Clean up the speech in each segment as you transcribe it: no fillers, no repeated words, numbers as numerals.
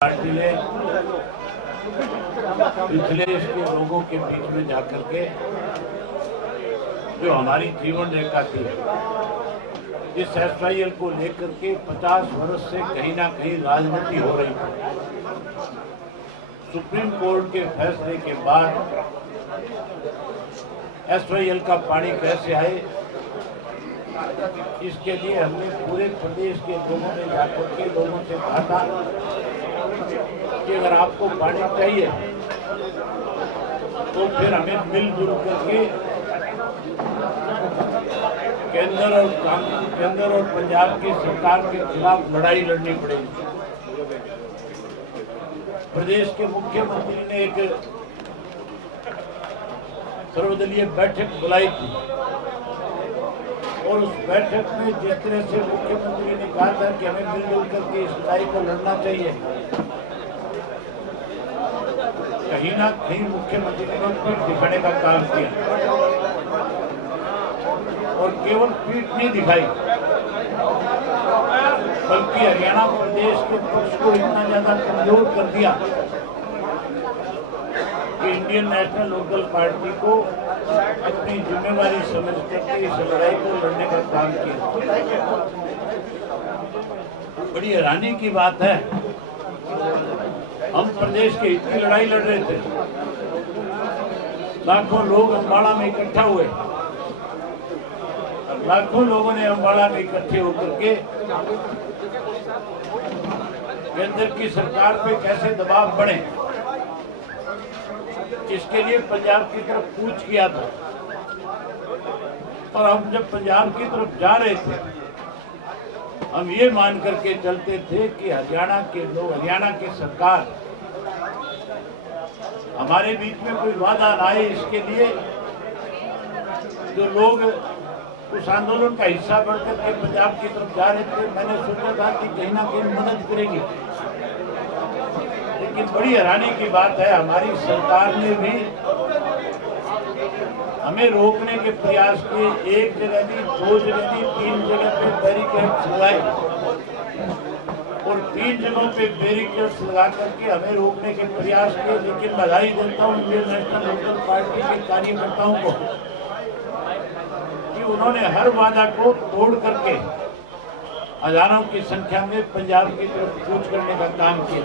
Party ने पिछले इसके लोगों के बीच में जाकर के जो हमारी जीवन रेखा थी, इस एसवाईएल को लेकर के 50 वर्ष से कहीं ना कहीं राजनीति हो रही थी। सुप्रीम कोर्ट के फैसले के बाद एसवाईएल का पानी कैसे आए, इसके लिए हमने पूरे प्रदेश के लोगों ने जाकर के लोगों से कहा था कि अगर आपको पानी चाहिए तो फिर हमें मिलजुल करके केंद्र और पंजाब की सरकार के खिलाफ लड़ाई लड़नी पड़ेगी। प्रदेश के मुख्यमंत्री ने एक सर्वदलीय बैठक बुलाई थी और उस बैठक में जिस तरह से मुख्यमंत्री ने कहा था कि हमें मिलजुल करके इस लड़ाई को लड़ना चाहिए, कहीं ना कहीं मुख्यमंत्री ने पीठ दिखाने का काम किया और केवल पीठ नहीं दिखाई बल्कि हरियाणा प्रदेश के पक्ष को इतना ज्यादा कमजोर कर दिया कि इंडियन नेशनल लोकल पार्टी को अपनी जिम्मेवारी समझ करके इस लड़ाई को लड़ने का काम किया। बड़ी हैरानी की बात है, हम प्रदेश के हित की लड़ाई लड़ रहे थे, लाखों लोग अम्बाड़ा में इकट्ठा हुए, लाखों लोगों ने अम्बाड़ा में इकट्ठे होकर के केंद्र की सरकार पे कैसे दबाव बढ़े, इसके लिए पंजाब की तरफ कूच किया था। और हम जब पंजाब की तरफ जा रहे थे, हम ये मान करके चलते थे कि हरियाणा के लोग, हरियाणा की सरकार हमारे बीच में कोई वादा ना आए, इसके लिए जो लोग उस आंदोलन का हिस्सा बढ़कर के पंजाब की तरफ जा रहे थे, मैंने सोचा था कि कहीं ना कहीं मदद करेगी। लेकिन बड़ी हैरानी की बात है, हमारी सरकार ने भी हमें रोकने के प्रयास किए। एक जगह नहीं, दो जगह नहीं, 3 जगह पे बैरिकेड्स लगाए और 3 जगहों पे बैरिकेड्स लगा करके हमें रोकने के प्रयास किए। लेकिन बधाई देता हूँ इंडियन नेशनल लोकल पार्टी के कार्यकर्ताओं को कि उन्होंने हर वादा को तोड़ करके हजारों की संख्या में पंजाब की तरफ कूच करने का काम किया।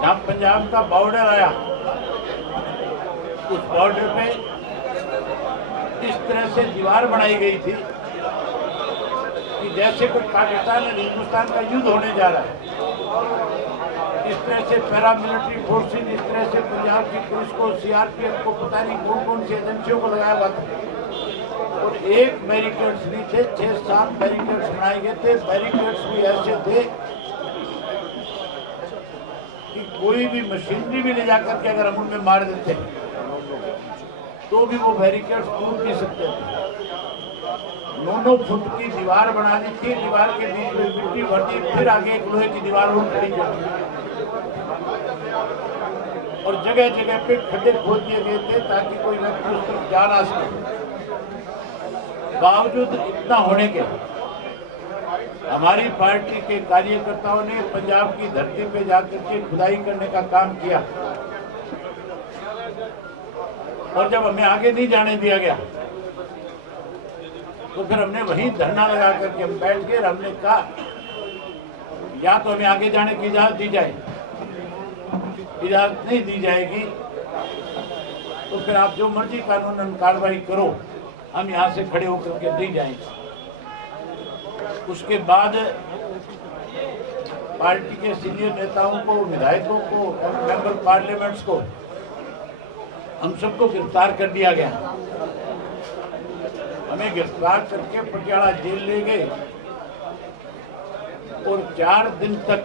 जहाँ पंजाब का बॉर्डर आया, उस बॉर्डर पे इस तरह से दीवार बनाई गई थी कि जैसे कोई पाकिस्तान और हिंदुस्तान का युद्ध होने जा रहा है। इस तरह से पैरामिलिट्री फोर्सेज, इस तरह से पंजाब की पुलिस को, सीआरपीएफ को, पता नहीं कौन कौन सी एजेंसियों को लगाया हुआ था। और एक बैरिकेड्स नहीं थे, 6-7 बैरिकेड्स बनाए गए थे। बैरिकेड्स भी ऐसे थे कि कोई भी मशीनरी भी ले जाकर के अगर हम उनमें मार देते तो भी वो बैरिकेड्स टूट नहीं सकते थे। 9 फुट की दीवार बना दी थी, दीवार के बीच में मिट्टी भर दी, फिर आगे एक लोहे की दीवार और खड़ी कर दी और जगह जगह पे खड्डे खोद दिए गए थे ताकि कोई व्यक्ति उस तरफ जा ना सके। बावजूद इतना होने के हमारी पार्टी के कार्यकर्ताओं ने पंजाब की धरती पे जाकर के खुदाई करने का काम किया और जब हमें आगे नहीं जाने दिया गया तो फिर हमने वहीं धरना लगा करके हम बैठ गए। हमने कहा या तो हमें आगे जाने की इजाजत दी जाए, इजाजत नहीं दी जाएगी तो फिर आप जो मर्जी कानूनन कार्रवाई करो, हम यहाँ से खड़े होकर के नहीं जाएंगे। उसके बाद पार्टी के सीनियर नेताओं को, विधायकों को, मेंबर पार्लियामेंट्स को, हम सबको गिरफ्तार कर दिया गया। हमें गिरफ्तार करके पटियाला जेल ले गए और 4 दिन तक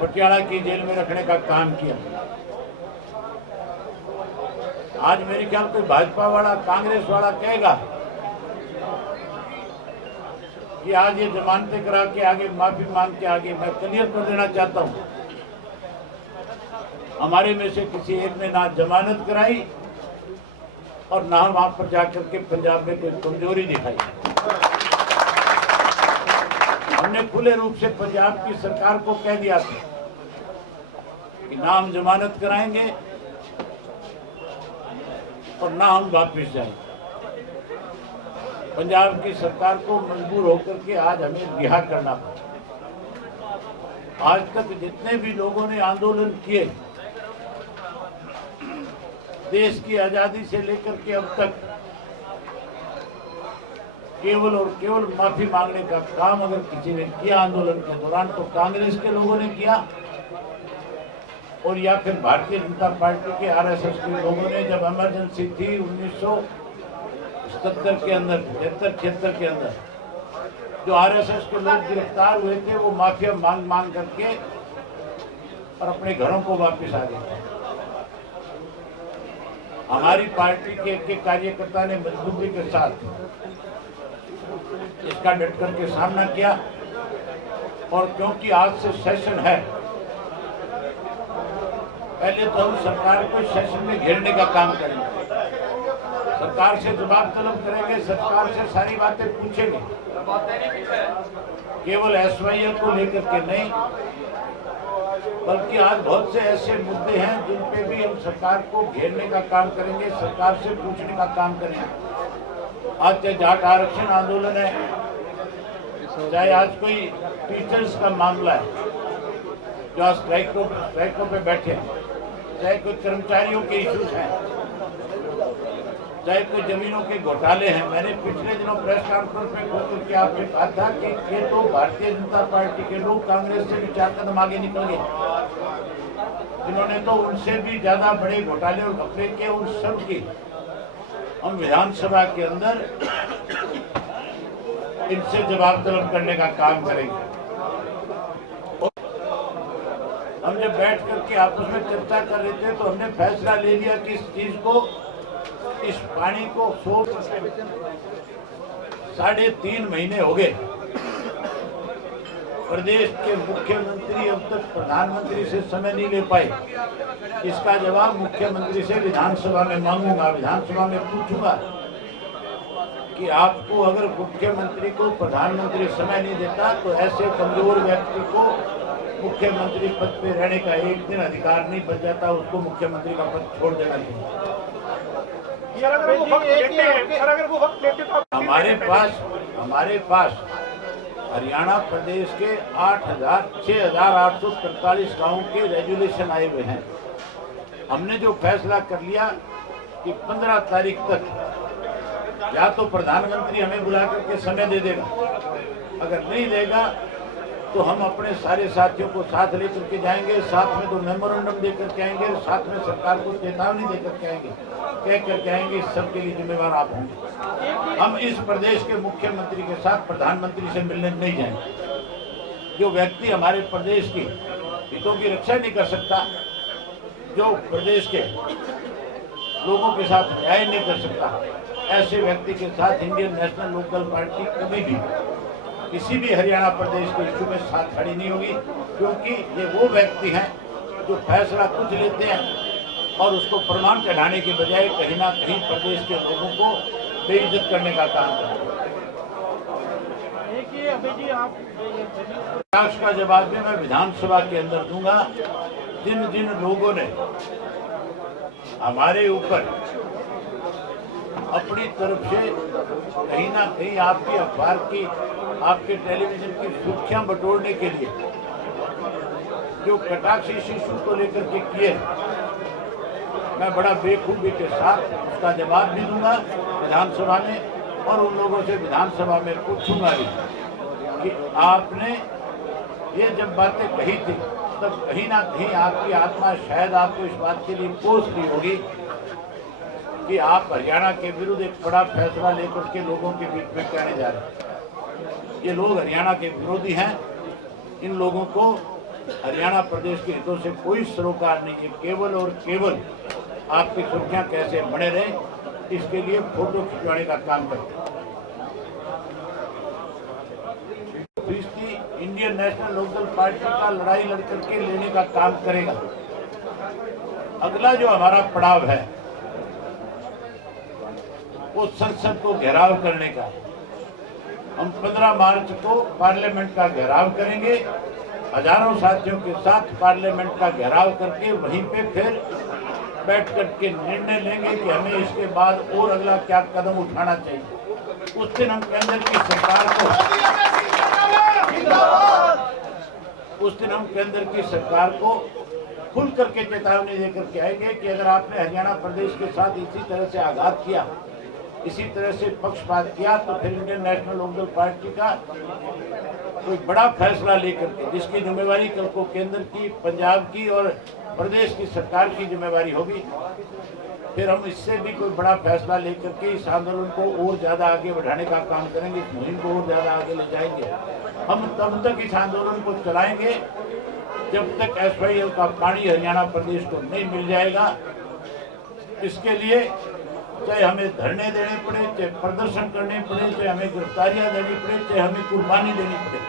पटियाला की जेल में रखने का काम किया। आज मेरे ख्याल कोई भाजपा वाला, कांग्रेस वाला कहेगा कि आज ये जमानतें करा के आगे माफी मांग के आगे, मैं क्लियर कर देना चाहता हूं, हमारे में से किसी एक ने ना जमानत कराई और ना वहां पर जाकर के पंजाब में कोई कमजोरी दिखाई। हमने खुले रूप से पंजाब की सरकार को कह दिया था कि ना हम जमानत कराएंगे और ना हम वापस जाएंगे। पंजाब की सरकार को मजबूर होकर के आज हमें रिहा करना पड़ा। आज तक जितने भी लोगों ने आंदोलन किए, देश की आजादी से लेकर के अब तक केवल और केवल माफी मांगने का काम अगर किसी ने किया आंदोलन के दौरान तो कांग्रेस के लोगों ने किया, और या फिर भारतीय जनता पार्टी के आरएसएस के लोगों ने। जब इमरजेंसी थी 1977 के अंदर, 73-76 के अंदर जो आरएसएस के लोग गिरफ्तार हुए थे, वो माफिया मांग मांग करके और अपने घरों को वापस आ गए। हमारी पार्टी के एक कार्यकर्ता ने मजबूती के साथ इसका डट करके सामना किया, और क्योंकि आज से सेशन है, पहले तो हम सरकार को सेशन में घेरने का काम करेंगे, सरकार से जवाब तलब करेंगे, सरकार से सारी बातें पूछेंगे, केवल एसवाईएल को लेकर के नहीं, बल्कि आज बहुत से ऐसे मुद्दे हैं जिन पे भी हम सरकार को घेरने का काम करेंगे, सरकार से पूछने का काम करेंगे। आज चाहे जाट आरक्षण आंदोलन है, चाहे आज कोई टीचर्स का मामला है जो आज स्ट्राइकों पे बैठे हैं, चाहे कोई कर्मचारियों के इश्यूज हैं, चाहे कोई जमीनों के घोटाले हैं। मैंने पिछले दिनों प्रेस कॉन्फ्रेंस में खोल करके आपसे कहा था कि ये तो भारतीय जनता पार्टी के लोग कांग्रेस से भी 4 कदम आगे निकल गए, जिन्होंने तो उनसे भी ज्यादा बड़े घोटाले और घपले के, उन सब की हम विधानसभा के अंदर इनसे जवाब तलब करने का काम करेंगे। हम जब बैठ करके आपस में चर्चा कर रहे थे तो हमने फैसला ले लिया कि इस चीज को, इस पानी को 3.5 महीने हो गए। प्रदेश के मुख्यमंत्री अब तक प्रधानमंत्री से समय नहीं ले पाए। इसका जवाब मुख्यमंत्री से विधानसभा में मांगूंगा, विधानसभा में पूछूंगा कि आपको अगर मुख्यमंत्री को प्रधानमंत्री समय नहीं देता तो ऐसे कमजोर व्यक्ति को मुख्यमंत्री पद पे रहने का एक दिन अधिकार नहीं बच जाता, उसको मुख्यमंत्री का पद छोड़ देना चाहिए। हमारे पास हरियाणा प्रदेश के 6,843 गाँव के रेजुलेशन आए हुए हैं। हमने जो फैसला कर लिया कि 15 तारीख तक या तो प्रधानमंत्री हमें बुला करके समय दे देगा, अगर नहीं देगा तो हम अपने सारे साथियों को साथ लेकर के जाएंगे, साथ में तो मेमोरेंडम देकर के आएंगे, साथ में सरकार को चेतावनी देकर के आएंगे, कह करके आएंगे। इस सब के लिए जिम्मेवार आप होंगे। हम इस प्रदेश के मुख्यमंत्री के साथ प्रधानमंत्री से मिलने नहीं जाएंगे। जो व्यक्ति हमारे प्रदेश की हितों की रक्षा नहीं कर सकता, जो प्रदेश के लोगों के साथ न्याय नहीं कर सकता, ऐसे व्यक्ति के साथ इंडियन नेशनल लोकल पार्टी कभी भी किसी भी हरियाणा प्रदेश के इश्यू में साथ खड़ी नहीं होगी, क्योंकि ये वो व्यक्ति हैं जो फैसला कुछ लेते हैं और उसको प्रमाण चढ़ाने के बजाय कहीं ना कहीं प्रदेश के लोगों को बेइज्जत करने का काम करते हैं। का जवाब भी मैं विधानसभा के अंदर दूंगा। जिन जिन लोगों ने हमारे ऊपर अपनी तरफ से कहीं ना कहीं आपकी अखबार की, आपके टेलीविजन की सुर्खियां बटोरने के लिए जो कटाक्ष इशू को लेकर के किए, मैं बड़ा बेखूबी के साथ उसका जवाब भी दूंगा विधानसभा में, और उन लोगों से विधानसभा में पूछूंगा भी कि आपने ये जब बातें कही थी तब कहीं ना कहीं आपकी आत्मा शायद आपको इस बात के लिए कोस रही होगी कि आप हरियाणा के विरुद्ध एक बड़ा फैसला लेकर के लोगों के बीच में कहने जा रहे हैं। ये लोग हरियाणा के विरोधी हैं। इन लोगों को हरियाणा प्रदेश के हितों से कोई सरोकार नहीं है। केवल और केवल आपकी सुर्खियां कैसे बने रहे, इसके लिए फोटो खिंचवाने का काम करते हैं। इंडियन नेशनल लोकल पार्टी का लड़ाई लड़ करके लेने का काम करेगा। अगला जो हमारा पड़ाव है वो संसद को घेराव करने का। हम 15 मार्च को पार्लियामेंट का घेराव करेंगे, हजारों साथियों के साथ पार्लियामेंट का घेराव करके वहीं पे फिर बैठ करके निर्णय लेंगे कि हमें इसके बाद और अगला क्या कदम उठाना चाहिए। उस दिन हम केंद्र की सरकार को खुल करके चेतावनी देकर के आएंगे कि अगर आपने हरियाणा प्रदेश के साथ इसी तरह से आघात किया, इसी तरह से पक्षपात किया, तो फिर इंडियन नेशनल लोकदल पार्टी का कोई बड़ा फैसला लेकर के, जिसकी जिम्मेवारी कल को केंद्र की, पंजाब की और प्रदेश की सरकार की जिम्मेवारी होगी, फिर हम इससे भी कोई बड़ा फैसला लेकर के इस आंदोलन को और ज्यादा आगे बढ़ाने का काम करेंगे, इस मुहिम को और ज्यादा आगे ले जाएंगे। हम तब तक इस आंदोलन को चलाएंगे जब तक SYL का पानी हरियाणा प्रदेश को नहीं मिल जाएगा। इसके लिए चाहे हमें धरने देने पड़े, चाहे प्रदर्शन करने पड़े, चाहे हमें गिरफ्तारियां देनी पड़े, चाहे हमें कुर्बानी देनी पड़े,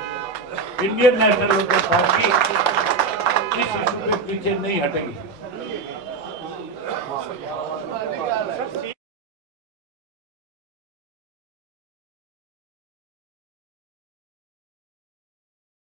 इंडियन नेशनल लोकदल पार्टी इस इशू के पीछे नहीं हटेगी।